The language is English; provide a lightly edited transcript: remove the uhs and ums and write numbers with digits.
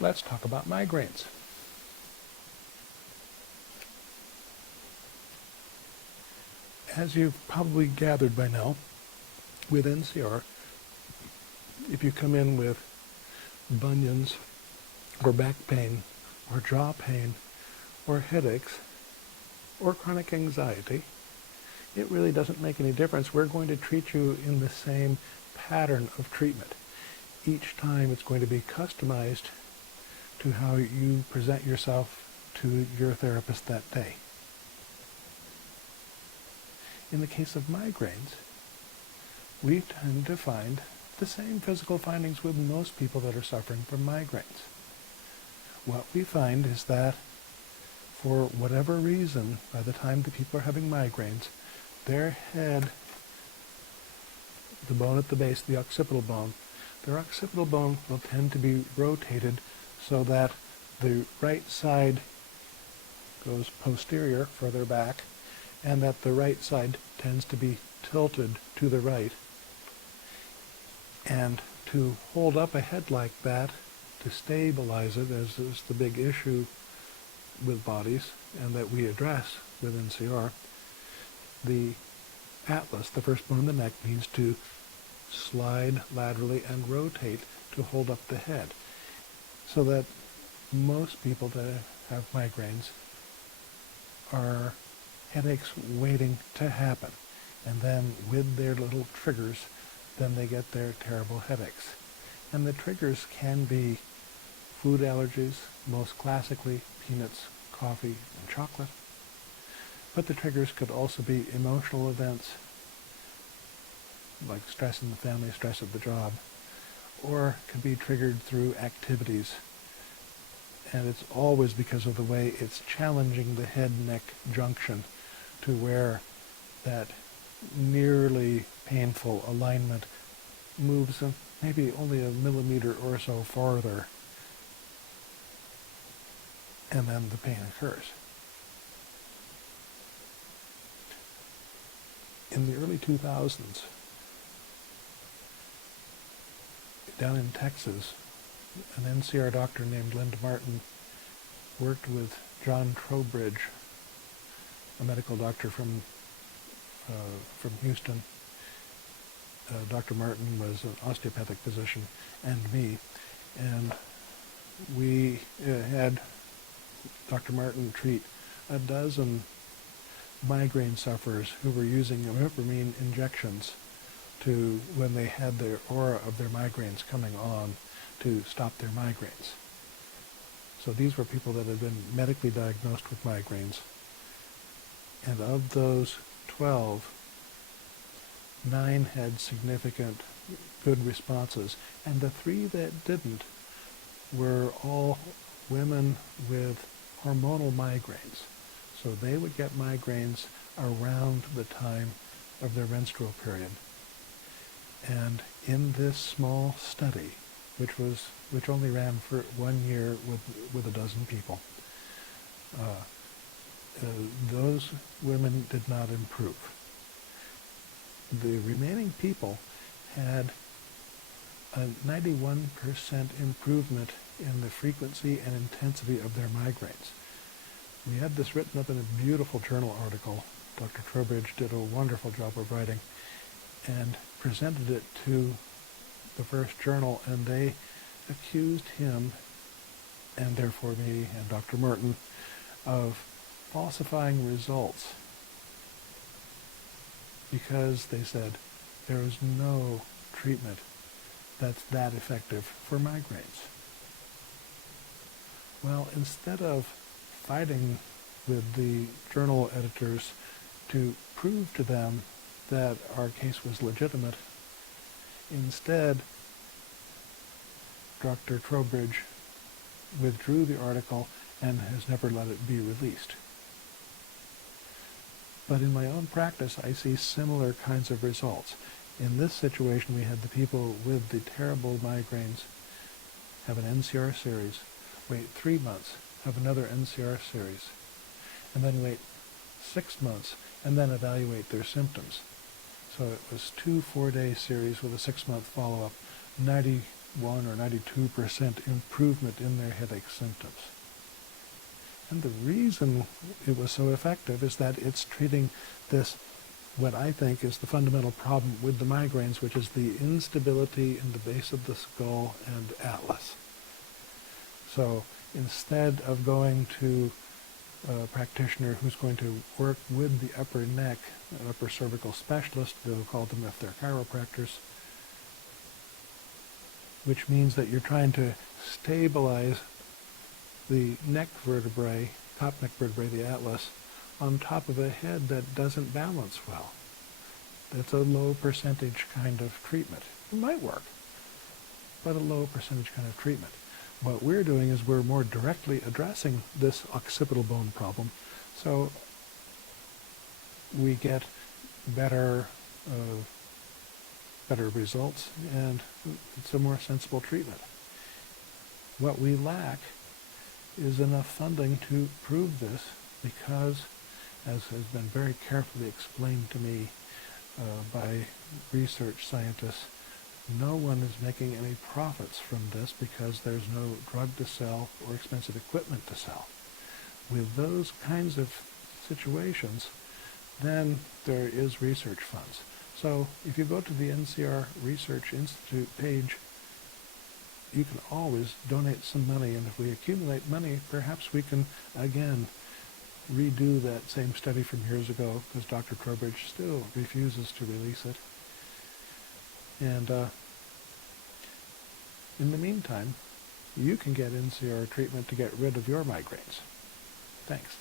let's talk about migraines. As you've probably gathered by now, with NCR, if you come in with bunions or back pain or jaw pain or headaches or chronic anxiety, it really doesn't make any difference. We're going to treat you in the same pattern of treatment. Each time it's going to be customized to how you present yourself to your therapist that day. In the case of migraines, we tend to find the same physical findings with most people that are suffering from migraines. What we find is that for whatever reason, by the time the people are having migraines, their head, the bone at the base, the occipital bone, their occipital bone will tend to be rotated so that the right side goes posterior, further back, and that the right side tends to be tilted to the right. And to hold up a head like that, to stabilize it, as is the big issue with bodies and that we address with NCR, the atlas, the first bone in the neck, needs to slide laterally and rotate to hold up the head. So that most people that have migraines are headaches waiting to happen. And then with their little triggers, then they get their terrible headaches. And the triggers can be food allergies, most classically peanuts, coffee, and chocolate. But the triggers could also be emotional events, like stress in the family, stress at the job, or can be triggered through activities. And it's always because of the way it's challenging the head-neck junction to where that nearly painful alignment moves maybe only a millimeter or so farther, and then the pain occurs. In the early 2000s, down in Texas, an NCR doctor named Linda Martin worked with John Trowbridge, a medical doctor from Houston. Dr. Martin was an osteopathic physician, and me, and we had Dr. Martin treat a dozen migraine sufferers who were using imipramine injections to, when they had their aura of their migraines coming on, to stop their migraines. So these were people that had been medically diagnosed with migraines. And of those 12, 9 had significant good responses. And the 3 that didn't were all women with hormonal migraines. So they would get migraines around the time of their menstrual period. And in this small study, which only ran for 1 year with a dozen people, those women did not improve. The remaining people had a 91% improvement in the frequency and intensity of their migraines. We had this written up in a beautiful journal article. Dr. Trowbridge did a wonderful job of writing and presented it to the first journal, and they accused him, and therefore me and Dr. Merton, of falsifying results because they said there is no treatment that's that effective for migraines. Well, instead of fighting with the journal editors to prove to them that our case was legitimate, instead, Dr. Trowbridge withdrew the article and has never let it be released. But in my own practice, I see similar kinds of results. In this situation, we had the people with the terrible migraines have an NCR series, wait 3 months, have another NCR series, and then wait 6 months, and then evaluate their symptoms. So it was 2 4-day series with a 6-month follow-up, 91% 91 or 92% improvement in their headache symptoms. And the reason it was so effective is that it's treating this, what I think is the fundamental problem with the migraines, which is the instability in the base of the skull and atlas. So instead of going to a practitioner who's going to work with the upper neck, an upper cervical specialist, they'll call them if they're chiropractors, which means that you're trying to stabilize the neck vertebrae, top neck vertebrae, the atlas, on top of a head that doesn't balance well. That's a low percentage kind of treatment. It might work, but a low percentage kind of treatment. What we're doing is we're more directly addressing this occipital bone problem, so we get better results, and it's a more sensible treatment. What we lack is enough funding to prove this, because, as has been very carefully explained to me by research scientists, no one is making any profits from this because there's no drug to sell or expensive equipment to sell. With those kinds of situations, then there is research funds. So if you go to the NCR Research Institute page, you can always donate some money, and if we accumulate money, perhaps we can, again, redo that same study from years ago, because Dr. Trowbridge still refuses to release it. And in the meantime, you can get NCR treatment to get rid of your migraines. Thanks.